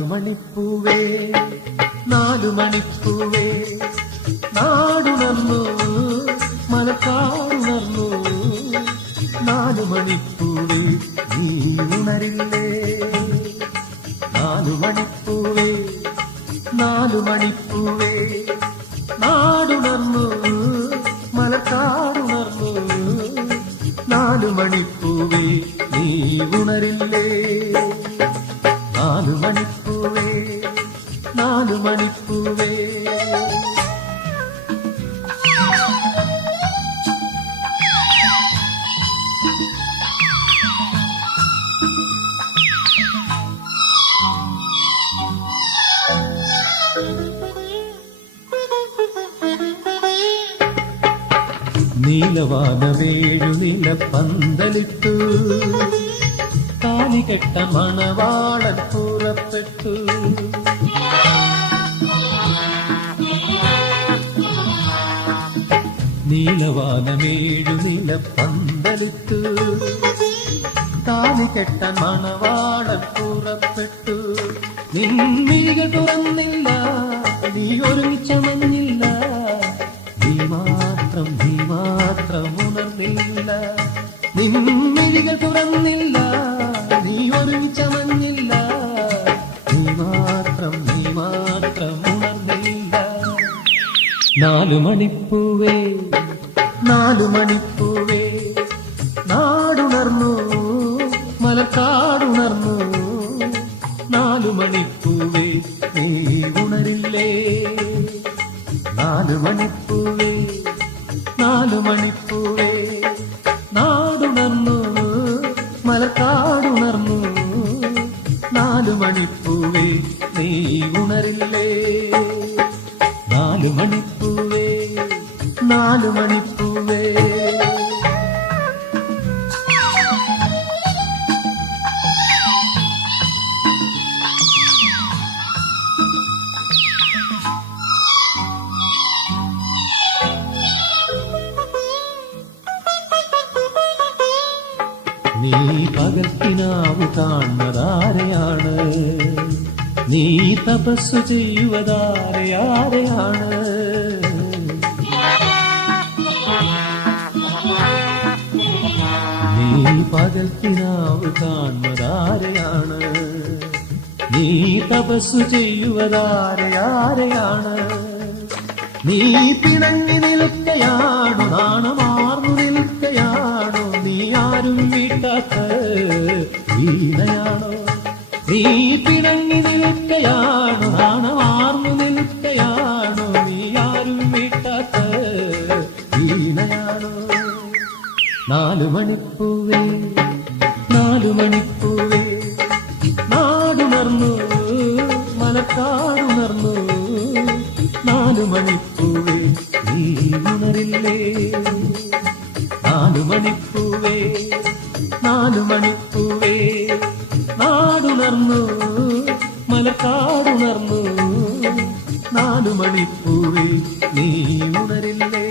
നാലു മണിപ്പൂവേ നാലു മണിപ്പൂവേ നാടുണർന്നു മലക്കാടുണർന്നു നാലു മണിപ്പൂവേ നീ ഉണരില്ലേ നാലു മണിപ്പൂവേ നാലു മണിപ്പൂവേ നാടുണർന്നു മലക്കാടുണർന്നു നാലു മണിപ്പൂവേ നീ ഉണരില്ലേ നാലു മണിപ്പൂവേ നാലു മണിപ്പൂവേ നീലവാനവേഴു നിലപ്പന്തലിട്ടു താലികെട്ട മണവാളൻ പുറപ്പെട്ടു നീലവാനമേഴു നിലപ്പന്തലിട്ടു താലികെട്ട മണവാളൻ പുറപ്പെട്ടു നിൻമിഴികൾ തുറന്നില്ല നീ ഒരുമിച്ചമഞ്ഞില്ല നീ മാത്രം ഉണർന്നില്ല നിൻമിഴികൾ തുറന്നില്ല നീ ഒരുമിച്ചമഞ്ഞില്ല നീ മാത്രം ഉണർന്നില്ല നാലു മണിപ്പൂവേ നാലു മണിപ്പൂവേ നാടുണർന്നു മലക്കാടുണർന്നു നാലു മണിപ്പൂവേ നീ ഉണരില്ലേ നാലു മണിപ്പൂവേ നാലു മണിപ്പൂവേ നാടുണർന്നു മലക്കാടുണർന്നു നാലു മണിപ്പൂവേ നീ ഉണരില്ലേ നാലു മണിപ്പൂവേ നാലു മണിപ്പൂവേ നീ പകൽക്കിനാവ് കാണുന്നതാരെയാണ് നീ തപസ്സു ചെയ്യുവതാരെയാണ് നീ പകൽക്കിനാവ് കാണുന്നതാരെയാണ് നീ തപസ്സു ചെയ്യുവതാരെയാണ് നീ പിണങ്ങി നിൽക്കയാണോ നാണമാർന്നു നിൽക്കയാണോ നീ ആരും വീട്ടാത്ത വീണയാണോ നീ പിണങ്ങി നിൽക്കയാണോ നാണമാർന്നു നിൽക്കയാണോ നീ ആരും വീട്ടാത്ത വീണയാണോ നാലു മണിപ്പൂവേ നാലു മണിപ്പൂവേ നാടുണർന്നു മലക്കാടുണർന്നു നാലു മണിപ്പൂവേ നീ ഉണരില്ലേ നാലു മണിപ്പൂവേ നാലു മണിപ്പൂവേ നാടുണർന്നു മലക്കാടുണർന്നു നാലു മണിപ്പൂവേ നീ ഉണരില്ലേ